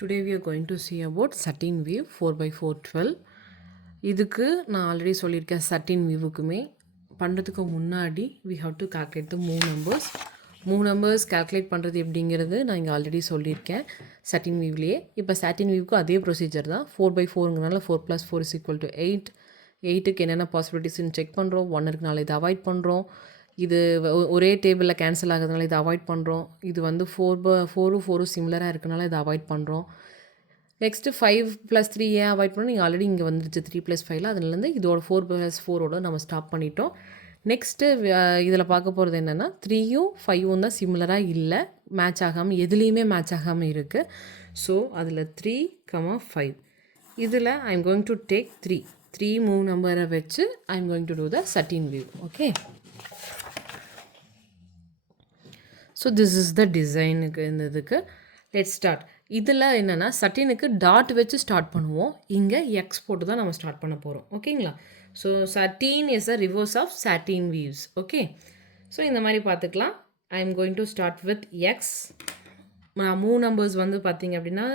Today we are going to see about satin weave 4x4 12. இதுக்கு நான் already சொல்லியிருக்கேன். satin weaveக்குமே பண்ணுறதுக்கு முன்னாடி we have to calculate the மூணு நம்பர்ஸ் calculate பண்ணுறது எப்படிங்கிறது நான் இங்கே ஆல்ரெடி சொல்லியிருக்கேன் satin weaveலேயே. இப்போ satin weaveக்கும் அதே ப்ரொசீஜர் தான். 4x4ங்கிறனால 4 + 4 = 8. 8க்கு என்னென்ன பாசிபிலிட்டிஸ்ன்னு செக் பண்ணுறோம். 1 இருக்கனால இதை அவாய்ட் பண்ணுறோம். இது ஒரே டேபிளில் கேன்சல் ஆகிறதுனால இதை அவாய்ட் பண்ணுறோம். இது வந்து 4 சிமிலராக இருக்கனால இதை அவாய்ட் பண்ணுறோம். நெக்ஸ்ட்டு 5 + 3 ஏன் அவாய்ட் பண்ணோம், நீங்கள் ஆல்ரெடி இங்கே வந்துருச்சு 3 + 5ல். அதுலேருந்து இதோட 4 + 4ஓட நம்ம ஸ்டாப் பண்ணிட்டோம். நெக்ஸ்ட்டு இதில் பார்க்க போகிறது என்னென்னா 3யும் 5ம் தான் சிமிலராக இல்லை, மேட்ச் ஆகாமல், எதுலேயுமே மேட்ச் ஆகாமல் இருக்குது. ஸோ அதில் 3, 5 இதில் I am going to take 3 மூணு நம்பரை வச்சு I am going to do the satin weave. Okay, so this is the டிசைனுக்கு. இந்த இதுக்கு லெட்ஸ் ஸ்டார்ட். இதில் என்னென்னா சட்டினுக்கு டாட் வச்சு ஸ்டார்ட் பண்ணுவோம். இங்கே எக்ஸ் போட்டு தான் நம்ம ஸ்டார்ட் பண்ண போகிறோம். ஓகேங்களா? So satin is a reverse of satin weaves. Okay, so இந்த மாதிரி பார்த்துக்கலாம். I am going to start with X. நான் மூணு நம்பர்ஸ் வந்து பார்த்தீங்க அப்படின்னா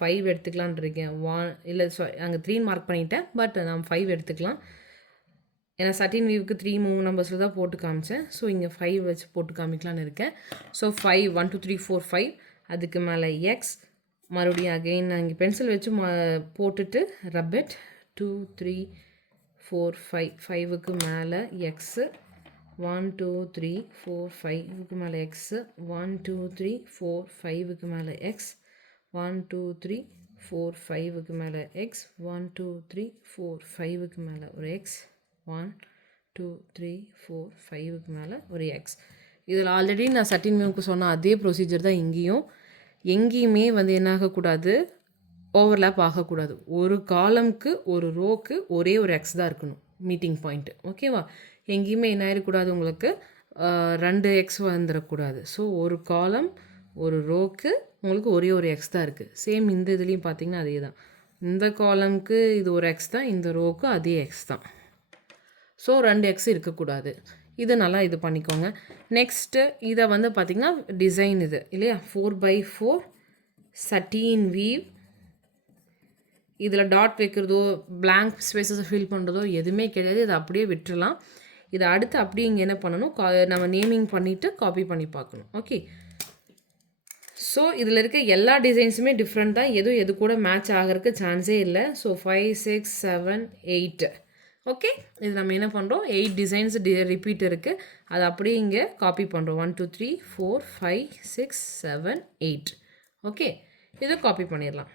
5 எடுத்துக்கலான் இருக்கேன். இல்லை அங்கே 3 மார்க் பண்ணிட்டேன், பட் நான் 5 எடுத்துக்கலாம். ஏன்னா satin weaveக்கு 3 மூணு நம்பர்ஸில் தான் போட்டு காமிச்சேன். ஸோ இங்கே 5 வச்சு போட்டு காமிக்கலான்னு இருக்கேன். ஸோ 5 1 2 3 4 5, அதுக்கு மேலே எக்ஸ், மறுபடியும் அகெயின் நான் இங்கே பென்சில் வச்சு போட்டுட்டு ரப்பெட் 2 3 4 5, 5க்கு மேலே எக்ஸு, 1 2 3 4 5க்கு மேலே எக்ஸு, 1 2 3 4 5க்கு மேலே எக்ஸ், 1 2 3 4 5க்கு மேலே எக்ஸ், 1 2 3 4 5க்கு மேலே ஒரு எக்ஸ், 1 2 3 4 5க்கு மேலே ஒரு எக்ஸ். இதில் ஆல்ரெடி நான் satin weaveக்கு சொன்ன அதே ப்ரொசீஜர் தான் இங்கேயும். எங்கேயுமே வந்து என்ன ஆகக்கூடாது, ஓவர்லேப் ஆகக்கூடாது. ஒரு காலம்க்கு ஒரு ரோக்கு ஒரே ஒரு எக்ஸ் தான் இருக்கணும் மீட்டிங் பாயிண்ட்டு. ஓகேவா? எங்கேயுமே என்ன ஆகிடக்கூடாது, உங்களுக்கு 2 எக்ஸ் வந்துடக்கூடாது. ஸோ ஒரு காலம் ஒரு ரோக்கு உங்களுக்கு ஒரே ஒரு எக்ஸ் தான் இருக்குது. சேம் இந்த இதுலேயும் பார்த்தீங்கன்னா அதே தான். இந்த காலம்க்கு இது ஒரு எக்ஸ் தான், இந்த ரோக்கு அதே எக்ஸ் தான். ஸோ 2 எக்ஸ் இருக்கக்கூடாது. இது நல்லா இது பண்ணிக்கோங்க. நெக்ஸ்ட்டு இதை வந்து பார்த்திங்கன்னா டிசைன் இது இல்லையா, 4x4 satin weave. இதில் டாட் வைக்கிறதோ பிளாங்க் ஸ்பேஸஸை ஃபில் பண்ணுறதோ எதுவுமே கிடையாது. இதை அப்படியே விட்டுறலாம். இதை அடுத்து அப்படியே இங்கே என்ன பண்ணணும், நம்ம நேமிங் பண்ணிவிட்டு காப்பி பண்ணி பார்க்கணும். ஓகே, ஸோ இதில் இருக்க எல்லா டிசைன்ஸுமே டிஃப்ரெண்ட் தான். எதுவும் எது கூட மேட்ச் ஆகிறதுக்கு சான்ஸே இல்லை. ஸோ 5 6 7 8. ஓகே, இது நம்ம என்ன பண்ணுறோம், 8 டிசைன்ஸ் ரிப்பீட் இருக்குது. அதை அப்படியே இங்கே காப்பி பண்ணுறோம். 1 2 3 4 5 6 7 8. ஓகே, இதை காப்பி பண்ணிடலாம்.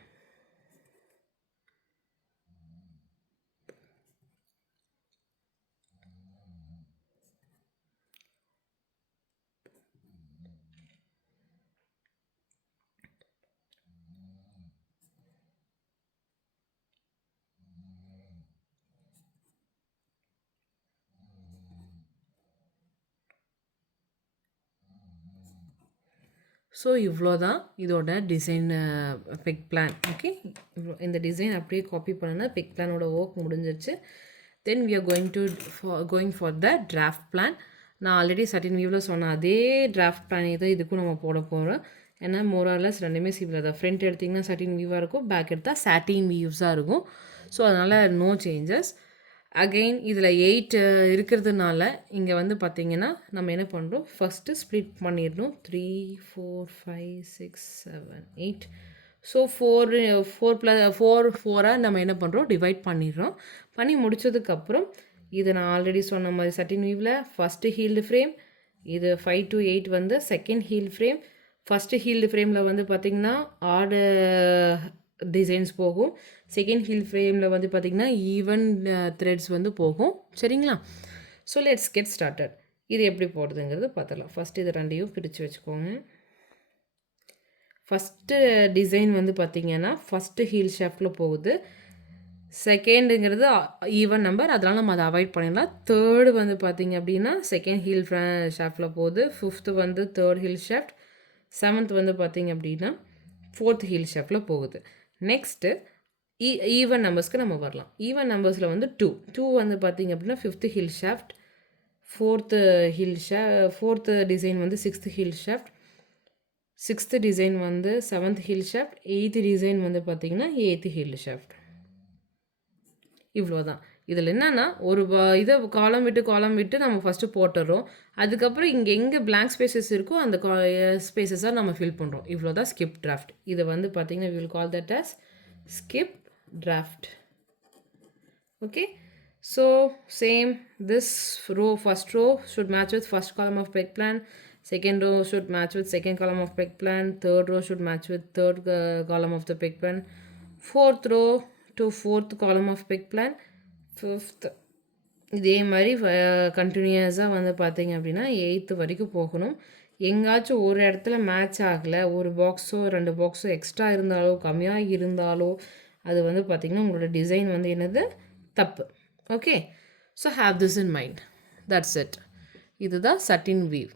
ஸோ இவ்வளோ தான் இதோட டிசைன் பிக் பிளான். ஓகே, இந்த டிசைன் அப்படியே காப்பி பண்ணுன்னா பிக் பிளானோட ஒர்க் முடிஞ்சிருச்சு. Then we are going for the draft plan. நான் ஆல்ரெடி satin weaveல சொன்ன அதே டிராஃப்ட் பிளானே தான் இதுக்கும் நம்ம போட போகிறோம். ஏன்னா மோரார்லெஸ் ரெண்டுமே சிமிலர் தான். ஃப்ரண்ட் எடுத்திங்கன்னா satin weave-ஆக இருக்கும், பேக் எடுத்தால் satin weaves-ஆக இருக்கும். ஸோ அதனால் நோ சேஞ்சஸ். அகெயின் இதில் 8 இருக்கிறதுனால இங்கே வந்து பார்த்திங்கன்னா நம்ம என்ன பண்ணுறோம், ஃபஸ்ட்டு ஸ்ப்ளிட் பண்ணிடணும். 3 4 5 6 7 8. ஸோ 4 நம்ம என்ன பண்ணுறோம், டிவைட் பண்ணிடுறோம். பண்ணி முடித்ததுக்கப்புறம் இது நான் ஆல்ரெடி சொன்ன மாதிரி satin weaveல ஃபஸ்ட்டு ஹீல்டு ஃப்ரேம், இது 5 to 8 வந்து second healed frame. First healed ஃப்ரேமில் வந்து பார்த்திங்கன்னா ஆடு டிசைன்ஸ் போகும். செகண்ட் ஹீல் ஃப்ரேமில் வந்து பார்த்திங்கன்னா ஈவன் த்ரெட்ஸ் வந்து போகும். சரிங்களா? So let's get started. இது எப்படி போடுறதுங்கிறது பார்த்துடலாம். ஃபஸ்ட்டு இது ரெண்டையும் பிரித்து வச்சுக்கோங்க. ஃபஸ்ட்டு டிசைன் வந்து பார்த்திங்கன்னா ஃபஸ்ட்டு ஹீல் ஷாஃப்டில் போகுது. செகண்டுங்கிறது ஈவன் நம்பர், அதனால் நம்ம அதை அவாய்ட் பண்ணிடலாம். தேர்டு வந்து பார்த்திங்க அப்படின்னா செகண்ட் ஹீல் ஷாஃப்டில் போகுது. ஃபிஃப்த்து வந்து தேர்ட் ஹீல் ஷாஃப்ட். 7th வந்து பார்த்திங்க அப்படின்னா 4th ஹீல் ஷாஃப்டில் போகுது. நெக்ஸ்ட்டு ஈவன் நம்பர்ஸ்க்கு நம்ம வரலாம். ஈவன் நம்பர்ஸில் வந்து 2 வந்து பார்த்திங்க அப்படின்னா 5th heel shaft. 4th design வந்து 6th heel shaft. 6th design வந்து 7th heel shaft, 8th design வந்து பார்த்தீங்கன்னா 8th ஹீல் ஷாஃப்ட். இவ்வளோ தான். இதில் என்னன்னா ஒரு இதை காலம் விட்டு நம்ம ஃபஸ்ட்டு போட்டுடுறோம். அதுக்கப்புறம் இங்கே எங்கே பிளாங்க் ஸ்பேசஸ் இருக்கோ அந்த ஸ்பேசஸாக நம்ம ஃபில் பண்ணுறோம். இவ்வளோ தான் ஸ்கிப் டிராஃப்ட். இதை வந்து பார்த்தீங்கன்னா will call that as skip draft. Okay, so same, this row, first row should match with first column of peg plan, second row should match with second column of peg plan, third row should match with third column of the peg plan, fourth row to fourth column of peg plan, fifth இதே மாதிரி கண்டினியூஸாக வந்து பார்த்தீங்க அப்படின்னா 8th வரைக்கும் போகணும். எங்காச்சும் ஒரு இடத்துல மேட்ச் ஆகலை, ஒரு பாக்ஸோ 2 பாக்ஸோ எக்ஸ்ட்ரா இருந்தாலோ கம்மியாக இருந்தாலோ அது வந்து பார்த்திங்கன்னா உங்களோட டிசைன் வந்து என்னது தப்பு. Okay, so have this in mind. That's it. இதுதான் சட்டின் வீவ்.